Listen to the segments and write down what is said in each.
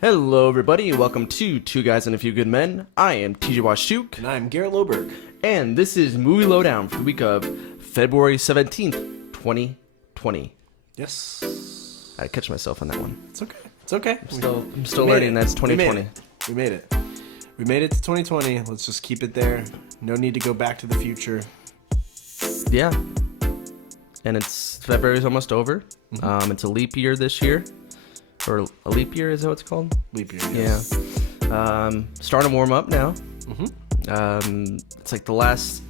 Hello, everybody. Welcome to Two Guys and a Few Good Men. I am TJ Washuk. And I'm Garrett Loberg. And this is Movie Lowdown for the week of February 17th, 2020. Yes. I catch myself on that one. It's okay. It's okay. I'm still learning that's 2020. We made it. We made it to 2020. Let's just keep it there. No need to go back to the future. Yeah. And February's almost over. Mm-hmm. It's a leap year this year. Or a leap year, is that what it's called? Leap year, yes. Yeah. Starting to warm up now. Mm-hmm. It's like the last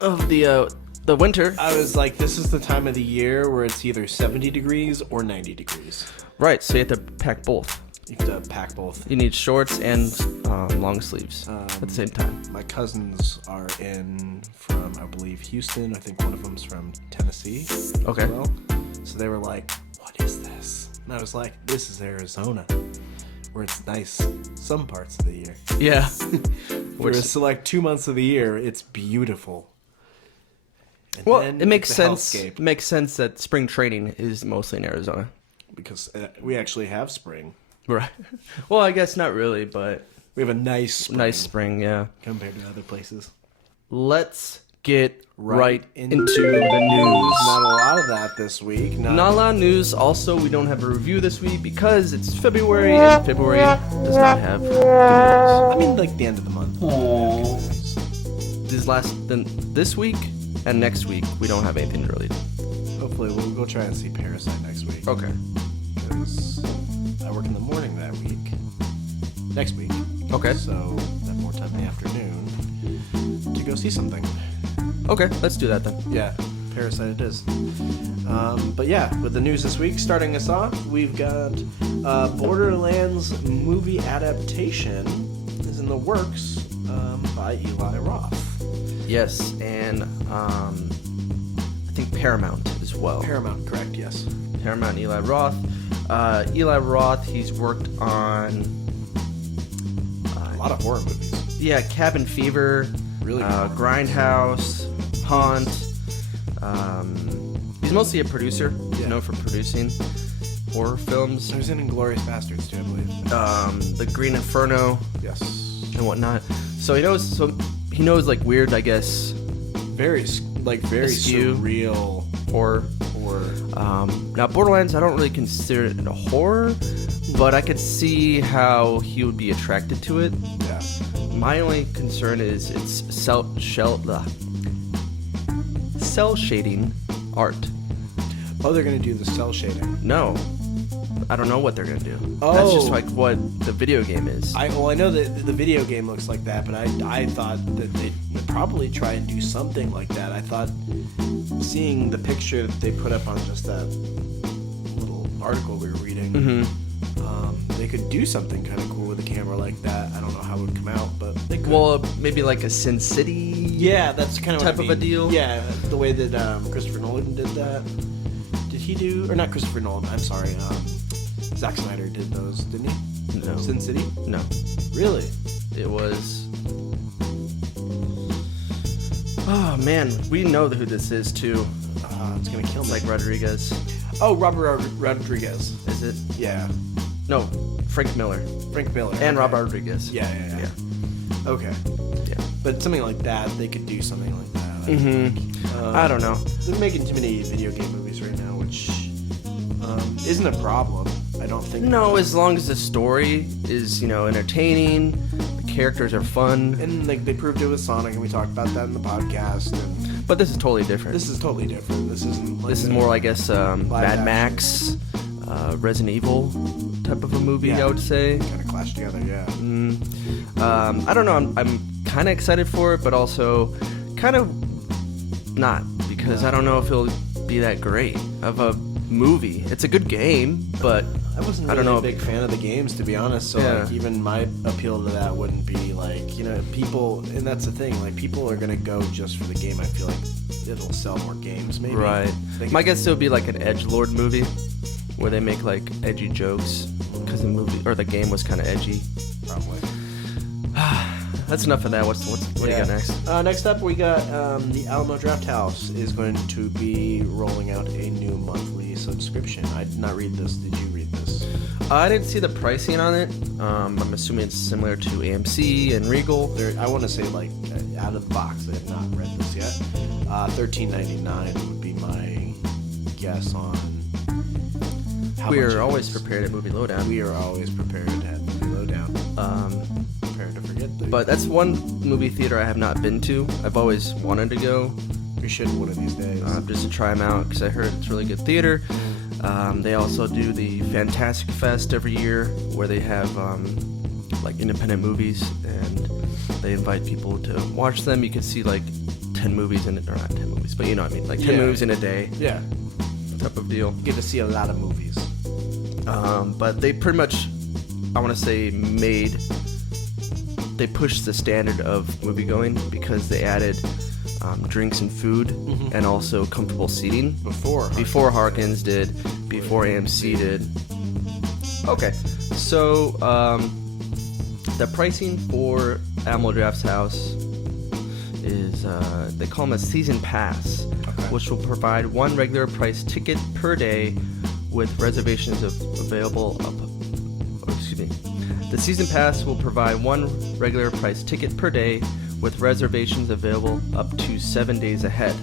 of the winter. I was like, this is the time of the year where it's either 70 degrees or 90 degrees. Right, so you have to pack both. You have to pack both. You need shorts and long sleeves at the same time. My cousins are from, I believe, Houston. I think one of them's from Tennessee. Okay. As well. So they were like, what is this? And I was like, this is Arizona, where it's nice some parts of the year. Yeah. So like 2 months of the year, it's beautiful. And well, then it makes the sense. hellscape, It makes sense that spring training is mostly in Arizona. because we actually have spring. Right. Well, I guess not really, but We have a nice spring, yeah. compared to other places. Let's get right into the the news. Not a lot of that this week. Not a lot of news. Also, we don't have a review this week because it's February, and February does not have good news. I mean, like the end of the month. This week and next week, we don't have anything to really do. Hopefully, we'll go try and see Parasite next week. Okay. Because I work in the morning that week. Next week. Okay. So, I have more time in the afternoon to go see something. Okay, let's do that then. Yeah, Parasite it is. But yeah, with the news this week, starting us off, we've got Borderlands movie adaptation is in the works by Eli Roth. Yes, and I think Paramount as well. Paramount, correct, yes. Paramount and Eli Roth. Eli Roth, he's worked on A lot of horror movies. Yeah, Cabin Fever, Really good. Grindhouse, Haunt. He's mostly a producer, Yeah. known for producing horror films. He was in Inglourious Basterds too, I believe. The Green Inferno Yes. and whatnot. So he knows like weird, I guess, Very Askew. surreal horror. horror. Now Borderlands, I don't really consider it a horror, but I could see how he would be attracted to it. Yeah. My only concern is it's cell shading art. Oh, they're gonna do the cell shading. No, I don't know what they're gonna do. Oh. That's just like what the video game is. I know that the video game looks like that, but I thought that they'd probably try and do something like that. I thought seeing the picture that they put up on just that little article we were reading, they could do something kind of cool with a camera like that. I don't know how it would come out, but they could. Well, maybe like a Sin City. Yeah, that's kind of type what I of a mean. deal. Yeah, the way that Christopher Nolan did that. Did he do, or not Christopher Nolan? I'm sorry. Zack Snyder did those, didn't he? No. Sin City. No, Really? it was. Oh man, we know who this is too. It's gonna kill It's me. like Rodriguez. Oh, Robert Rodriguez. Is it? Yeah. No, Frank Miller Frank Miller. and okay. Robert Rodriguez. Yeah. Okay. Yeah. But something like that, they could do something like that. I don't know. They're making too many video game movies right now, which isn't a problem. I don't think. No, as long as the story is, entertaining, the characters are fun. And like they proved it with Sonic, and we talked about that in the podcast. And But this is totally different. this is totally different. This isn't. Like This is more, I guess, Mad action. Max, Resident Evil type of a movie, Yeah. I would say. kind of clash together. Yeah. I don't know. I'm kind of excited for it, but also kind of not, because I don't know if it'll be that great of a movie. It's a good game, but I wasn't I really don't know. a big fan of the games, to be honest. So Yeah. like, even my appeal to that wouldn't be like, people. And that's the thing. Like people are gonna go just for the game. I feel like it'll sell more games, maybe. Right. They My could- guess it would be like an edgelord movie, where they make like edgy jokes, because the movie or the game was kind of edgy. Probably. That's enough of that. What do you got next? Next up, we got the Alamo Draft House is going to be rolling out a new monthly subscription. I did not read this. Did you read this? I didn't see the pricing on it. I'm assuming it's similar to AMC and Regal. I want to say, like, out of the box, I have not read this yet. $13.99 would be my guess on how We much are it always is. prepared at Movie Lowdown. We are always prepared at Movie Lowdown. Prepared to forget the... But that's one movie theater I have not been to. I've always wanted to go, we should one of these days. just to try them out, because I heard it's really good theater. They also do the Fantastic Fest every year, where they have like independent movies, and they invite people to watch them. You can see like 10 movies in it, or not 10 movies, but you know what I mean, like 10 movies in a day, Yeah. type of deal. You get to see a lot of movies. But they pretty much, I want to say, they pushed the standard of movie going, because they added drinks and food, and also comfortable seating before Harkins did, before AMC did. Okay, so the pricing for Alamo Draft House is they call them a season pass, which will provide one regular price ticket per day with reservations available up. The season pass will provide one regular price ticket per day with reservations available up to 7 days ahead.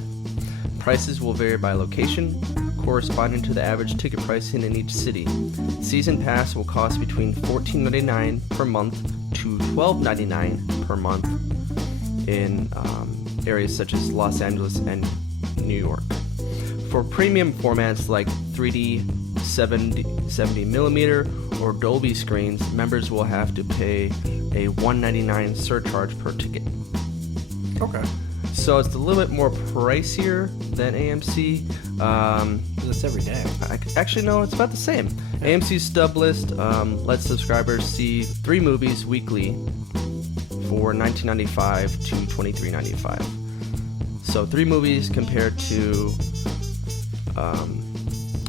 Prices will vary by location, corresponding to the average ticket pricing in each city. Season pass will cost between $14.99 per month to $12.99 per month in areas such as Los Angeles and New York. For premium formats like 3D, 70mm, or Dolby screens, members will have to pay a $1.99 surcharge per ticket. Okay. So it's a little bit more pricier than AMC. That's every day. Actually, no, it's about the same. AMC's stub list lets subscribers see 3 movies weekly for $19.95 to $23.95. So 3 movies compared to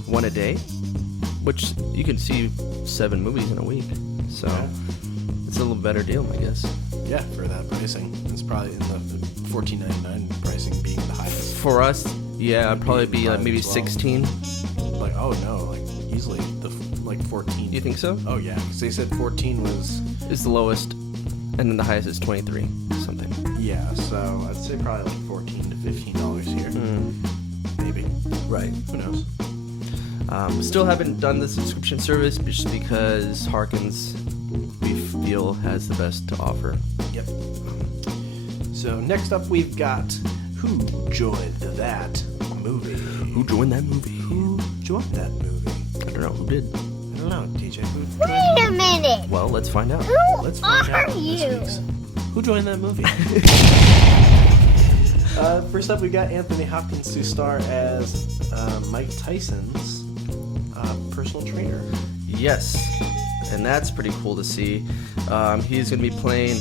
1 a day, which you can see 7 movies in a week. So it's a little better deal, I guess. Yeah, for that pricing. It's probably in the $14.99 pricing being the highest. For us, yeah, it'd probably be like maybe 12. 16. Like, oh no, like easily like 14. You think so? Oh yeah, because they said 14 was... Is the lowest, and then the highest is 23 something. Yeah, so I'd say probably like $14 to $15 here. Maybe. Right. Who knows? Still haven't done the subscription service just because Harkins, we feel, has the best to offer. Yep. So next up we've got Who Joined That Movie? Who joined that movie? Who joined that movie? I don't know who did. I don't know, TJ. Wait a minute. Well, let's find out. Let's find out Are this you? week's Who Joined That Movie? First up, we got Anthony Hopkins to star as Mike Tyson's personal trainer. Yes, and that's pretty cool to see. He's going to be playing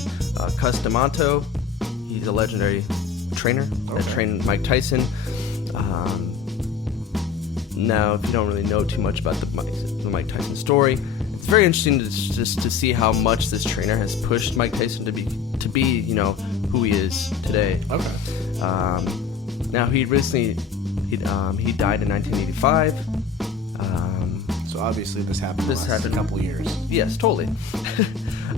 Cus D'Amato. He's a legendary trainer that trained Mike Tyson. Now, if you don't really know too much about the Mike Tyson story, it's very interesting to see how much this trainer has pushed Mike Tyson to be who he is today. Okay. Now he recently he died in 1985. So obviously this happened. This happened a couple years. Yes, totally.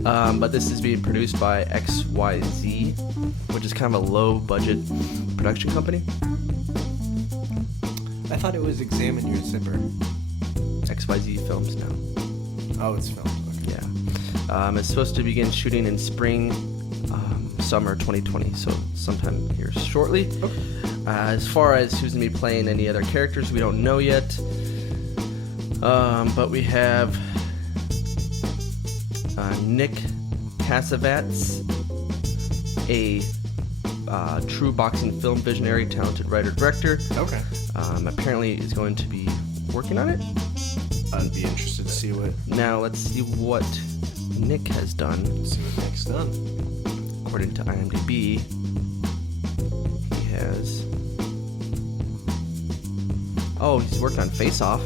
But this is being produced by XYZ, which is kind of a low-budget production company. I thought it was Examine Your Zipper. XYZ Films now. Oh, it's filmed. Okay. Yeah. It's supposed to begin shooting in spring, summer 2020, so sometime here shortly. Okay. As far as who's going to be playing any other characters, we don't know yet. But we have Nick Cassavetes, a true boxing film visionary, talented writer-director. Okay. Apparently is going to be working on it. I'd be interested to see what Now let's see what Nick has done. Nick's done. According to IMDb, he has... Oh, he's worked on Face Off.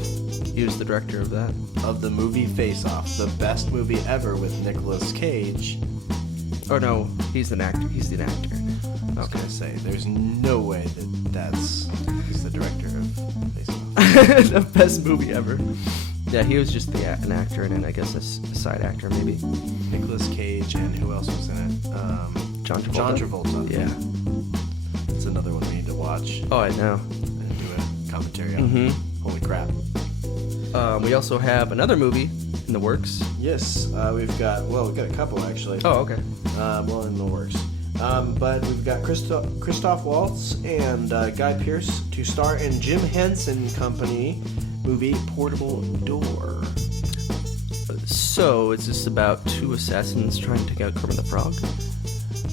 He was the director of that. Of the movie Face Off, the best movie ever with Nicolas Cage. Oh no, he's an actor. He's the actor. I was Okay. gonna say, there's no way he's the director of Face Off. The best movie ever. Yeah, he was just an actor and then I guess a side actor maybe. Nicolas Cage, and who else was in it? John Travolta. John Travolta. Yeah. It's another one we need to watch Oh, I know. and do a commentary on. Mm-hmm. Holy crap. We also have another movie in the works. Yes, we've got a couple actually. Oh, okay. Well, in the works. But we've got Christoph Waltz and Guy Pearce to star in Jim Henson Company movie Portable Door. So, is this about two assassins trying to take out Kermit the Frog?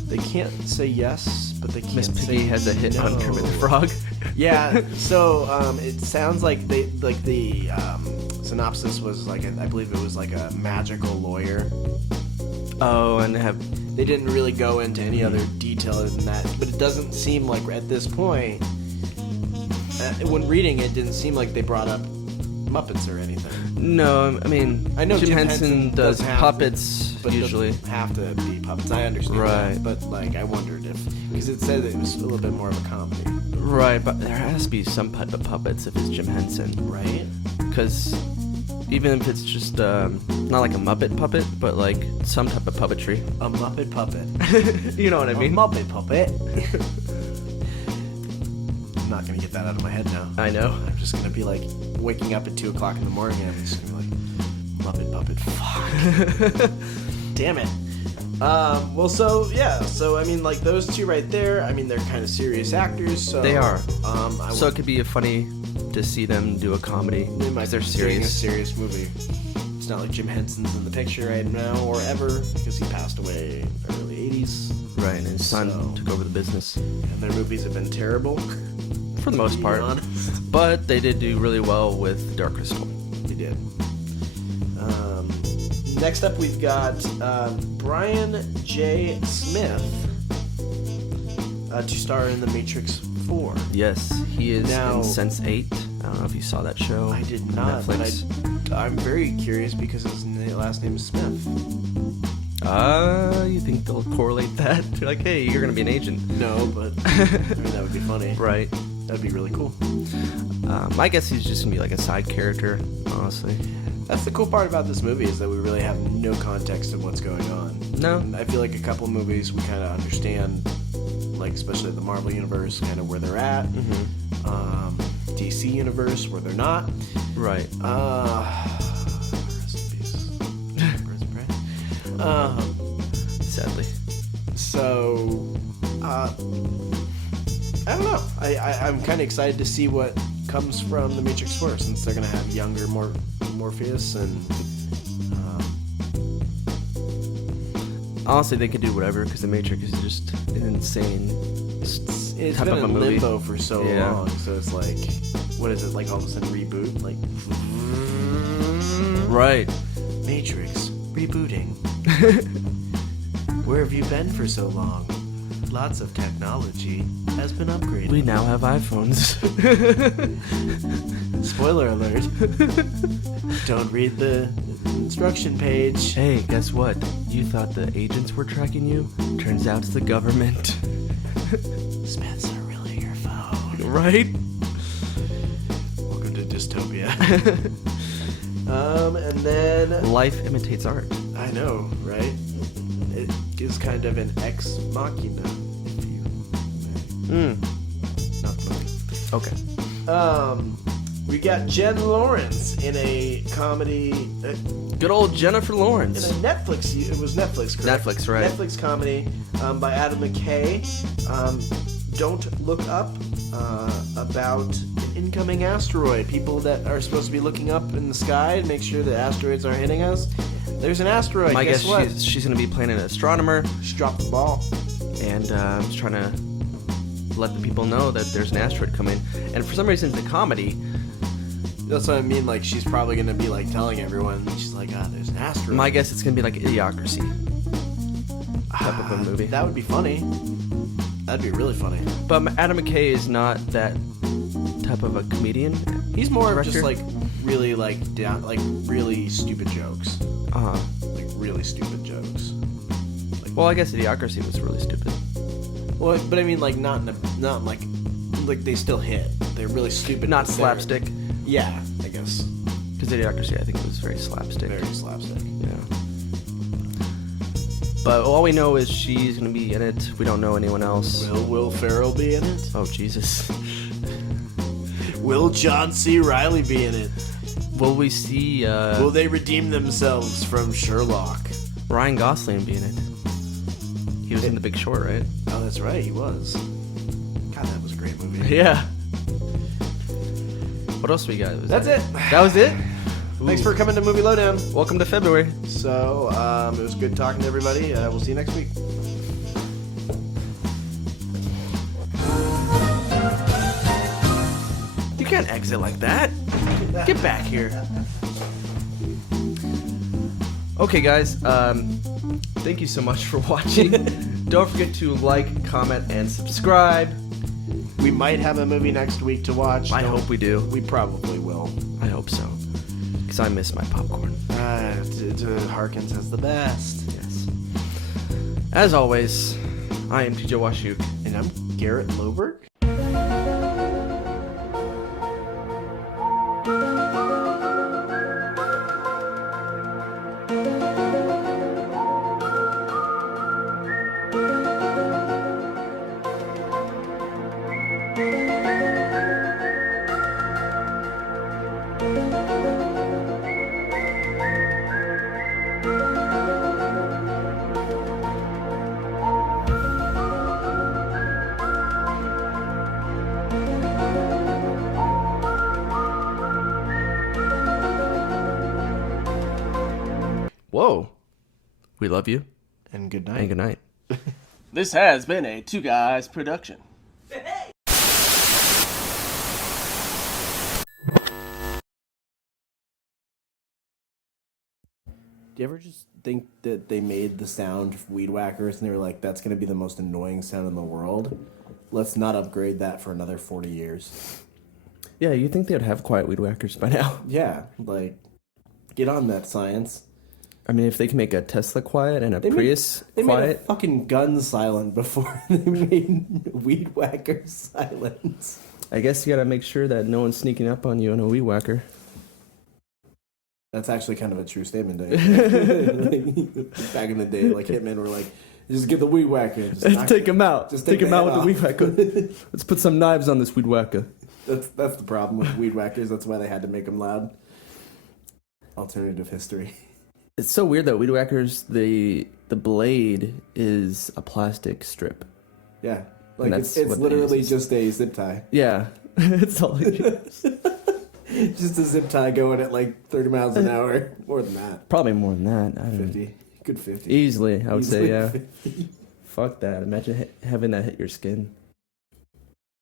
They can't say yes, but they can't Miss say Piggy has a hit no. on Kermit the Frog. Yeah, so it sounds like the synopsis was like I believe it was like a magical lawyer. Oh, and They didn't really go into any other detail than that, but it doesn't seem like at this point, when reading it, didn't seem like they brought up Muppets or anything. No, I mean, I know Jim Henson does have puppets but usually. doesn't have to be puppets. I understand Right. that, but like I wondered if because it said it was a little bit more of a comedy, Right, but there has to be some type of puppets if it's Jim Henson. right? Because even if it's just not like a Muppet puppet, but like some type of puppetry. A Muppet puppet. You know what I mean? A Muppet puppet. I'm not gonna get that out of my head now. I know. I'm just gonna be like waking up at 2 o'clock in the morning and I'm just gonna be like, Muppet puppet, fuck. Damn it. So I mean, like those two right there. I mean, they're kind of serious actors. So They are. So I it could be funny to see them do a comedy. they might 'cause they're be doing a serious. serious movie. It's not like Jim Henson's in the picture right now or ever because he passed away in the early 80s. Right, and his son So- took over the business And their movies have been terrible. for the most to be part. honest. But they did do really well with Dark Crystal. They did. Next up, we've got Brian J. Smith to star in The Matrix 4. Yes, he is Now- in Sense8. I don't know if you saw that show. I did on not, but Netflix. I'm very curious because his last name is Smith. You think they'll correlate that? You're like, hey, you're gonna be an agent. No, but I mean, that would be funny. Right. That'd be really cool. I guess he's just gonna be like a side character, honestly. That's the cool part about this movie is that we really have no context of what's going on. No. And I feel like a couple movies we kind of understand, like especially the Marvel universe, kind of where they're at. DC universe where they're not. Right. Rest in peace. Birds of Prey. Sadly. So, I don't know. I'm kind of excited to see what comes from The Matrix 4 since they're gonna have younger Morpheus and. Honestly, they could do whatever because The Matrix is just an insane It's type been of a in movie. limbo for so Yeah. long, so it's like, what is it like? All of a sudden reboot, like Right. Matrix rebooting. Where have you been for so long? Lots of technology has been upgraded. We now have iPhones. Spoiler alert. Don't read the instruction page. Hey, guess what? You thought the agents were tracking you? Turns out it's the government. Smiths are really your phone. Right? Welcome to dystopia. And then Life imitates art. I know, right? It is kind of an ex machina, if you may. Not the movie. Okay. We got Jen Lawrence in a comedy. Good old Jennifer In Lawrence. a Netflix, it was Netflix, correct? Netflix, right. Netflix comedy by Adam McKay. Don't Look Up, about an incoming asteroid. People that are supposed to be looking up in the sky to make sure that asteroids aren't hitting us. There's an asteroid. I Guess guess what? she's going to be playing an astronomer She dropped the ball. and just trying to let the people know that there's an asteroid coming. And for some reason, it's a comedy. That's what I mean. Like she's probably gonna be like telling everyone. She's like, there's an asteroid. My guess it's going to be like Idiocracy type of a movie. That would be funny. That'd be really funny. But Adam McKay is not that type of a comedian. He's more of Director? just like really like down, like really stupid jokes. Uh-huh. Like really stupid jokes. Well, I guess Idiocracy was really stupid. Well, but I mean like not like they still hit. They're really stupid. Not but they're- slapstick. Yeah, I guess. Because Because Idiocracy, I think, was very slapstick. Very slapstick. Yeah. But all we know is she's going to be in it. We don't know anyone else. Will Ferrell be in it? Oh, Jesus. Will John C. Reilly be in it? Will we see Will they redeem themselves from Sherlock? Ryan Gosling be in it? He was in The Big Short, right? Oh, that's right, he was. God, that was a great movie. Yeah. What else we got? That's it. That was it? Thanks for coming to Movie Lowdown. Welcome to February. So, it was good talking to everybody. We'll see you next week. You can't exit like that. Get back here. Okay, guys. Thank you so much for watching. Don't forget to like, comment, and subscribe. We might have a movie next week to watch. I hope we do. We probably will. I hope so. Because I miss my popcorn. Harkins has the best. Yes. As always, I am TJ Washuk. And I'm Garrett Loberg. Whoa. We love you. And good night. And good night. This has been a Two Guys production. Do you ever just think that they made the sound of weed whackers and they were like, that's going to be the most annoying sound in the world? Let's not upgrade that for another 40 years. Yeah, you think they'd have quiet weed whackers by now. Yeah, like, get on that, science. I mean, if they can make a Tesla quiet and a Prius They made a quiet. fucking gun silent before they made weed whackers silent. I guess you gotta make sure that no one's sneaking up on you in a weed whacker. That's actually kind of a true statement. Like, back in the day, like hitmen were like, just get the weed whacker. Let's take him out. Just take take him the out with head the weed whacker. Let's put some knives on this weed whacker. That's the problem with weed whackers. That's why they had to make them loud. Alternative history. It's so weird that weed whackers, the blade is a plastic strip. Yeah, like that's it's what they literally use. just a zip tie. Yeah, it's all it is. Just a zip tie going at like 30 miles an hour. More than that. Probably more than that. I don't know. 50. Good 50. Easily, I would Easily say, yeah. 50. Fuck that. Imagine having that hit your skin.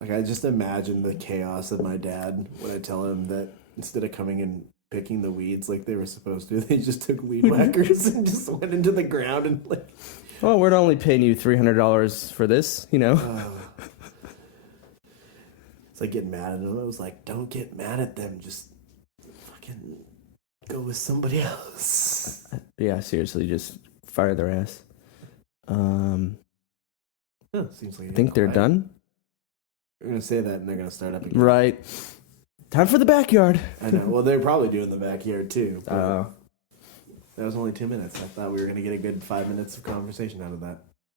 Like, I just imagine the chaos of my dad when I tell him that instead of coming and picking the weeds like they were supposed to, they just took weed whackers and just went into the ground and like... Well, we're only paying you $300 for this, you know? It's like getting mad at them. I was like, don't get mad at them. Just fucking go with somebody else. Yeah, seriously, just fire their ass. Seems like I think they're done. We're going to say that and they're going to start up again. Right. Time for the backyard. I know. Well, they're probably doing the backyard too. Oh. That was only 2 minutes. I thought we were going to get a good 5 minutes of conversation out of that.